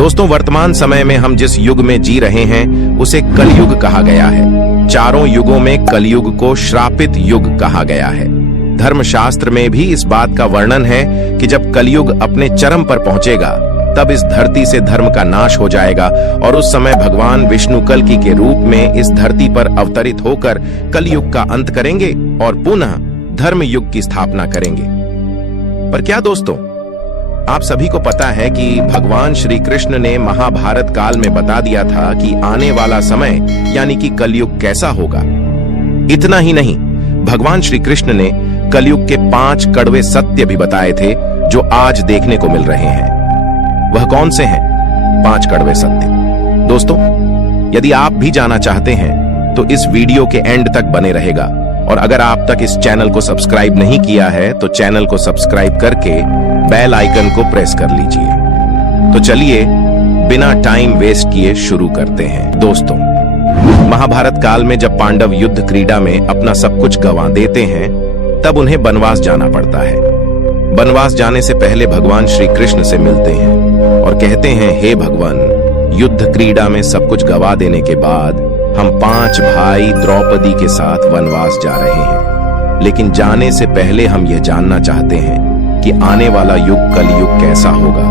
दोस्तों, वर्तमान समय में हम जिस युग में जी रहे हैं उसे कलयुग कहा गया है। चारों युगों में कलयुग को श्रापित युग कहा गया है। धर्मशास्त्र में भी इस बात का वर्णन है कि जब कलयुग अपने चरम पर पहुंचेगा तब इस धरती से धर्म का नाश हो जाएगा और उस समय भगवान विष्णु कल्कि के रूप में इस धरती पर अवतरित होकर कलयुग का अंत करेंगे और पुनः धर्म युग की स्थापना करेंगे। पर क्या दोस्तों, आप सभी को पता है कि भगवान श्री कृष्ण ने महाभारत काल में बता दिया था कि आने वाला समय यानी कि कलयुग कैसा होगा। इतना ही नहीं, भगवान श्री कृष्ण ने कलयुग के 5 कड़वे सत्य भी बताए थे जो आज देखने को मिल रहे हैं। वह कौन से हैं 5 कड़वे सत्य? दोस्तों, यदि आप भी जानना चाहते हैं तो इस वीडियो के एंड तक बने रहेगा, और अगर आप तक इस चैनल को सब्सक्राइब नहीं किया है तो चैनल को सब्सक्राइब करके बेल आइकन को प्रेस कर लीजिए। तो चलिए बिना टाइम वेस्ट किए शुरू करते हैं। दोस्तों, महाभारत काल में जब पांडव युद्ध क्रीड़ा में अपना सब कुछ गंवा देते हैं तब उन्हें वनवास जाना पड़ता है। वनवास जाने से पहले भगवान श्री कृष्ण से मिलते हैं और कहते हैं, हे भगवान, युद्ध क्रीड़ा में सब कुछ गंवा देने के बाद हम 5 भाई द्रौपदी के साथ वनवास जा रहे हैं, लेकिन जाने से पहले हम यह जानना चाहते हैं कि आने वाला युग कलयुग कैसा होगा।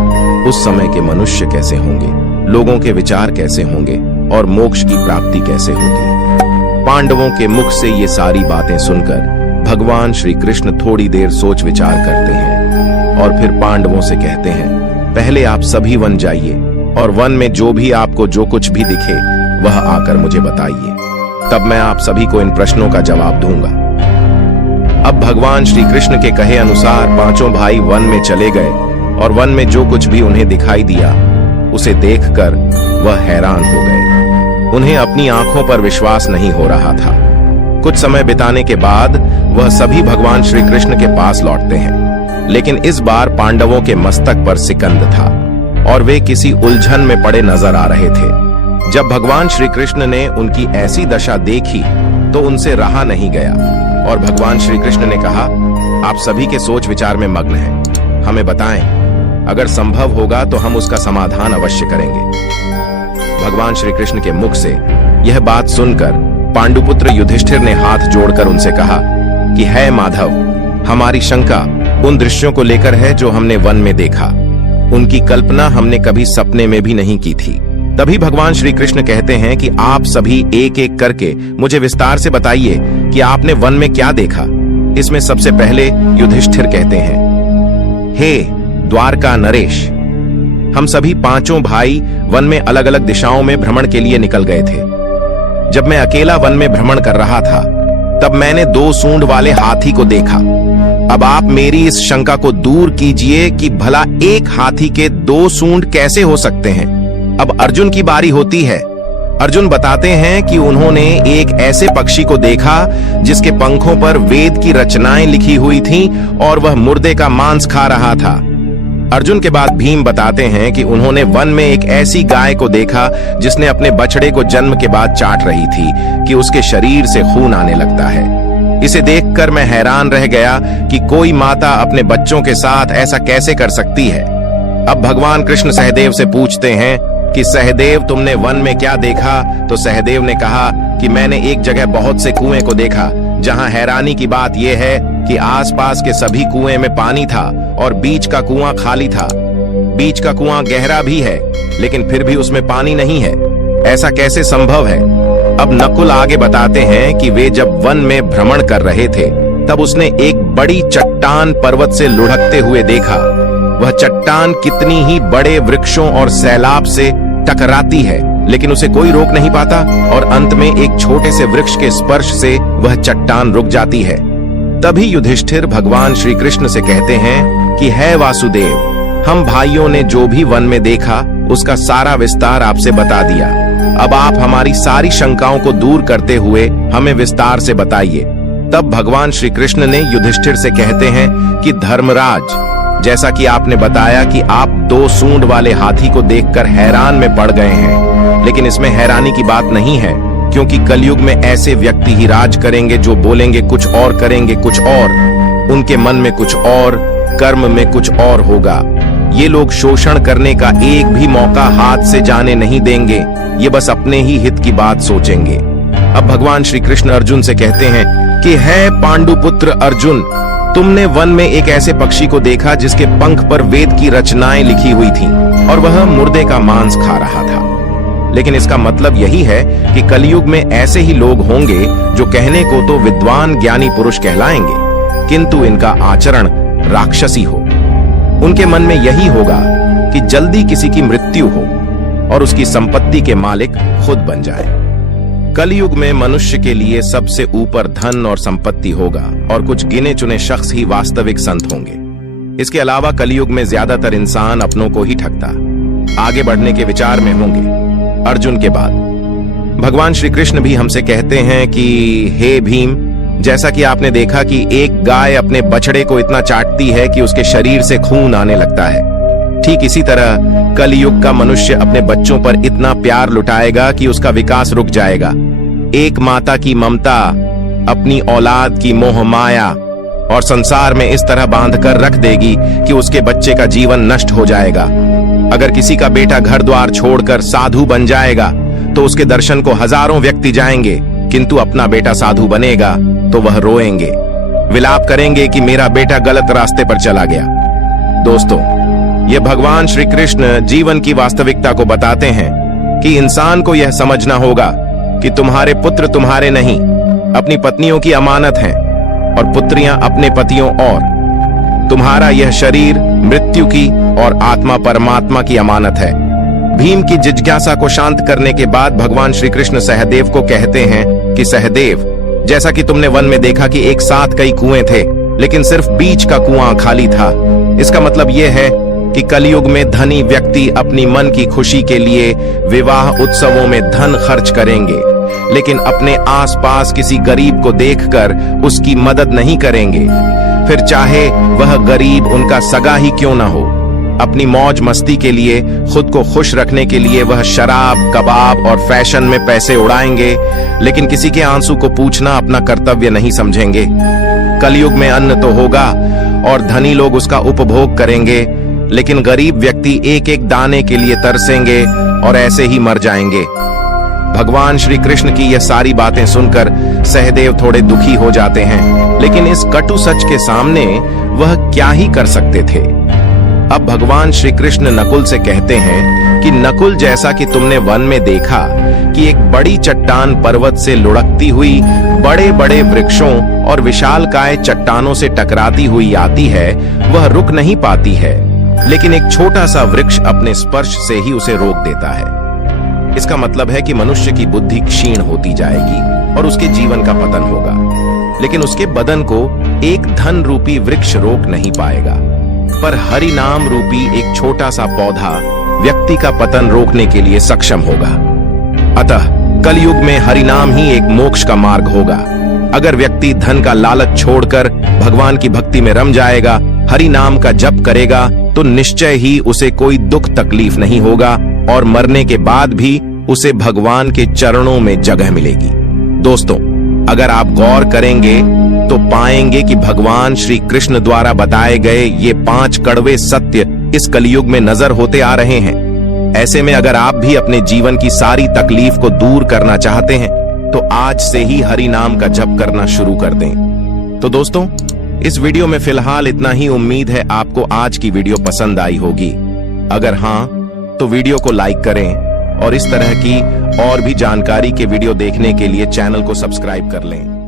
उस समय के मनुष्य कैसे होंगे, लोगों के विचार कैसे होंगे और मोक्ष की प्राप्ति कैसे होगी। पांडवों के मुख से ये सारी बातें सुनकर भगवान श्री कृष्ण थोड़ी देर सोच विचार करते हैं और फिर पांडवों से कहते हैं, पहले आप सभी वन जाइए और वन में जो भी आपको जो कुछ भी दिखे वह आकर मुझे बताइए, तब मैं आप सभी को इन प्रश्नों का जवाब दूंगा। अब भगवान श्री कृष्ण के कहे अनुसार 5 भाई वन में चले गए और वन में जो कुछ भी उन्हें दिखाई दिया उसे देखकर वह हैरान हो गए। उन्हें अपनी आंखों पर विश्वास नहीं हो रहा था। कुछ समय बिताने के बाद वह सभी भगवान श्री कृष्ण के पास लौटते हैं, लेकिन इस बार पांडवों के मस्तक पर सिकंद था और वे किसी उलझन में पड़े नजर आ रहे थे। जब भगवान श्री कृष्ण ने उनकी ऐसी दशा देखी तो उनसे रहा नहीं गया और भगवान श्री कृष्ण ने कहा, आप सभी के सोच विचार में मग्न हैं, हमें बताएं, अगर संभव होगा तो हम उसका समाधान अवश्य करेंगे। भगवान श्री कृष्ण के मुख से यह बात सुनकर पांडुपुत्र युधिष्ठिर ने हाथ जोड़कर उनसे कहा कि है माधव, हमारी शंका उन दृश्यों को लेकर है जो हमने वन में देखा। उनकी कल्पना हमने कभी सपने में भी नहीं की थी। तभी भगवान श्री कृष्ण कहते हैं कि आप सभी एक एक करके मुझे विस्तार से बताइए कि आपने वन में क्या देखा। इसमें सबसे पहले युधिष्ठिर कहते हैं, हे द्वारका नरेश, हम सभी 5 भाई वन में अलग अलग दिशाओं में भ्रमण के लिए निकल गए थे। जब मैं अकेला वन में भ्रमण कर रहा था तब मैंने 2 सूंड वाले हाथी को देखा। अब आप मेरी इस शंका को दूर कीजिए कि भला एक हाथी के 2 सूंड कैसे हो सकते हैं। अब अर्जुन की बारी होती है। अर्जुन बताते हैं कि उन्होंने एक ऐसे पक्षी को देखा जिसके पंखों पर वेद की रचनाएं लिखी हुई थीं और वह मुर्दे का मांस खा रहा था। अर्जुन के बाद भीम बताते हैं कि उन्होंने वन में एक ऐसी गाय को देखा जिसने अपने बछड़े को जन्म के बाद चाट रही थी कि उसके शरीर से खून आने लगता है। इसे देखकर मैं हैरान रह गया कि कोई माता अपने बच्चों के साथ ऐसा कैसे कर सकती है। अब भगवान कृष्ण सहदेव से पूछते हैं कि सहदेव, तुमने वन में क्या देखा? तो सहदेव ने कहा कि मैंने एक जगह बहुत से कुएं को देखा, जहां हैरानी की बात यह है कि आसपास के सभी कुएं में पानी था और बीच का कुआं खाली था। बीच का कुआं गहरा भी है लेकिन फिर भी उसमें पानी नहीं है। ऐसा कैसे संभव है? अब नकुल आगे बताते हैं कि वे जब वन में भ्रमण कर रहे थे तब उसने एक बड़ी चट्टान पर्वत से लुढ़कते हुए देखा। वह चट्टान कितनी ही बड़े वृक्षों और सैलाब से टकराती है लेकिन उसे कोई रोक नहीं पाता और अंत में एक छोटे से वृक्ष के स्पर्श से वह चट्टान रुक जाती है। तभी युधिष्ठिर भगवान श्री कृष्ण से कहते हैं कि है वासुदेव, हम भाइयों ने जो भी वन में देखा उसका सारा विस्तार आपसे बता दिया। अब आप हमारी सारी शंकाओं को दूर करते हुए हमें विस्तार से बताइए। तब भगवान श्री कृष्ण ने युधिष्ठिर से कहते हैं कि धर्मराज, जैसा कि आपने बताया कि आप 2 सूंड वाले हाथी को देखकर हैरान में पड़ गए हैं, लेकिन इसमें हैरानी की बात नहीं है, क्योंकि कलयुग में ऐसे व्यक्ति ही राज करेंगे जो बोलेंगे कुछ और करेंगे कुछ और, उनके मन में कुछ और, कर्म में कुछ और होगा। ये लोग शोषण करने का एक भी मौका हाथ से जाने नहीं देंगे। ये बस अपने ही हित की बात सोचेंगे। अब भगवान श्री कृष्ण अर्जुन से कहते हैं कि है पांडुपुत्र अर्जुन, तुमने वन में एक ऐसे पक्षी को देखा जिसके पंख पर वेद की रचनाएं लिखी हुई थीं और वह मुर्दे का मांस खा रहा था। लेकिन इसका मतलब यही है कि कलयुग में ऐसे ही लोग होंगे जो कहने को तो विद्वान ज्ञानी पुरुष कहलाएंगे, किंतु इनका आचरण राक्षसी हो। उनके मन में यही होगा कि जल्दी किसी की मृत्यु हो और उसकी संपत्ति के मालिक खुद बन जाए। कलयुग में मनुष्य के लिए सबसे ऊपर धन और संपत्ति होगा और कुछ गिने चुने शख्स ही वास्तविक संत होंगे। इसके अलावा कलयुग में ज्यादातर इंसान अपनों को ही ठगता, आगे बढ़ने के विचार में होंगे। अर्जुन के बाद भगवान श्री कृष्ण भी हमसे कहते हैं कि हे भीम, जैसा कि आपने देखा कि एक गाय अपने बछड़े को इतना चाटती है कि उसके शरीर से खून आने लगता है, ठीक इसी तरह कलयुग का मनुष्य अपने बच्चों पर इतना प्यार लुटाएगा कि उसका विकास रुक जाएगा। एक माता की ममता, अपनी औलाद की मोह माया और संसार में इस तरह बांधकर रख देगी कि उसके बच्चे का जीवन नष्ट हो जाएगा। अगर किसी का बेटा घर द्वार छोड़कर साधु बन जाएगा तो उसके दर्शन को हजारों व्यक्ति जाएंगे, किंतु अपना बेटा साधु बनेगा तो वह रोएंगे, विलाप करेंगे कि मेरा बेटा गलत रास्ते पर चला गया। दोस्तों, ये भगवान श्री कृष्ण जीवन की वास्तविकता को बताते हैं कि इंसान को यह समझना होगा कि तुम्हारे पुत्र तुम्हारे नहीं, अपनी पत्नियों की अमानत हैं और पुत्रियां अपने पतियों और तुम्हारा यह शरीर मृत्यु की और आत्मा परमात्मा की अमानत है। भीम की जिज्ञासा को शांत करने के बाद भगवान श्री कृष्ण सहदेव को कहते हैं कि सहदेव, जैसा कि तुमने वन में देखा कि एक साथ कई कुएं थे लेकिन सिर्फ बीच का कुआं खाली था, इसका मतलब यह है कि कलयुग में धनी व्यक्ति अपनी मन की खुशी के लिए विवाह उत्सवों में धन खर्च करेंगे, लेकिन अपने आसपास किसी गरीब को देखकर उसकी मदद नहीं करेंगे, फिर चाहे वह गरीब उनका सगा ही क्यों ना हो। अपनी मौज मस्ती के लिए, खुद को खुश रखने के लिए वह शराब, कबाब और फैशन में पैसे उड़ाएंगे, लेकिन किसी के आंसू को पूछना अपना कर्तव्य नहीं समझेंगे। कलयुग में अन्न तो होगा और धनी लोग उसका उपभोग करेंगे, लेकिन गरीब व्यक्ति एक एक दाने के लिए तरसेंगे और ऐसे ही मर जाएंगे। भगवान श्री कृष्ण की यह सारी बातें सुनकर सहदेव थोड़े दुखी हो जाते हैं, लेकिन इस कटु सच के सामने वह क्या ही कर सकते थे। अब भगवान श्री कृष्ण नकुल से कहते हैं कि नकुल, जैसा कि तुमने वन में देखा कि एक बड़ी चट्टान पर्वत से लुढ़कती हुई बड़े बड़े वृक्षों और विशालकाय चट्टानों से टकराती हुई आती है, वह रुक नहीं पाती है, लेकिन एक छोटा सा वृक्ष अपने स्पर्श से ही उसे रोक देता है। इसका मतलब है कि मनुष्य की बुद्धि क्षीण होती जाएगी और उसके जीवन का पतन होगा, लेकिन उसके बदन को एक धन रूपी वृक्ष रोक नहीं पाएगा, पर हरि नाम रूपी एक छोटा सा पौधा व्यक्ति का पतन रोकने के लिए सक्षम होगा। अतः कलयुग में हरि नाम ही एक मोक्ष का मार्ग होगा। अगर व्यक्ति धन का लालच छोड़कर भगवान की भक्ति में रम जाएगा, हरि नाम का जप करेगा, तो निश्चय ही उसे कोई दुख तकलीफ नहीं होगा और मरने के बाद भी उसे भगवान के चरणों में जगह मिलेगी। दोस्तों, अगर आप गौर करेंगे तो पाएंगे कि भगवान श्री कृष्ण द्वारा बताए गए ये 5 कड़वे सत्य इस कलयुग में नजर होते आ रहे हैं। ऐसे में अगर आप भी अपने जीवन की सारी तकलीफ को दूर करना चाहते हैं तो आज से ही हरि नाम का जप करना शुरू कर दें। तो दोस्तों, इस वीडियो में फिलहाल इतना ही। उम्मीद है आपको आज की वीडियो पसंद आई होगी। अगर हाँ, तो वीडियो को लाइक करें और इस तरह की और भी जानकारी के वीडियो देखने के लिए चैनल को सब्सक्राइब कर लें।